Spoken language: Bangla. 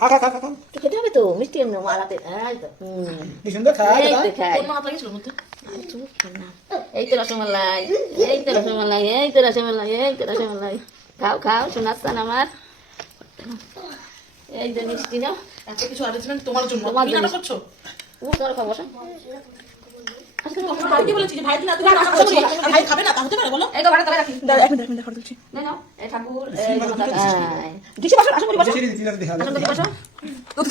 খা খা খা খা খা। তো খেতে হবে তো মিষ্টি এমনি মালাতে এই তো কি সুন্দর খা এই তো খাই কোন মাছ লাগিয়েছিল মধ্যে? এই তো রসমালাই এই তো রসমালাই এই তো রসমালাই এই তো রসমালাই খাও খাও শোনাচ্ছেন আমার এই যে মিষ্টি নাও এত কিছু অ্যারেঞ্জমেন্ট তোমার জন্য। তোমার তুমি জন্য। রান্না করছো? ও তোর খাবো বসো তোমার ভাইকে বলেছি যে ভাই তুমি এত কিছু রান্না করছি, আর ভাই খাবে না, তা হতে পারে বলো? এই তো বাড়া তবে রাখি দাঁড়া, এক মিনিট ফটো তুলছি। নাও এই ঠাকুর সিঙ্গারা দুটো এই দিছি বসো, আসো বলি বসো। সিঁড়ি দিতে দেখা আসো বসো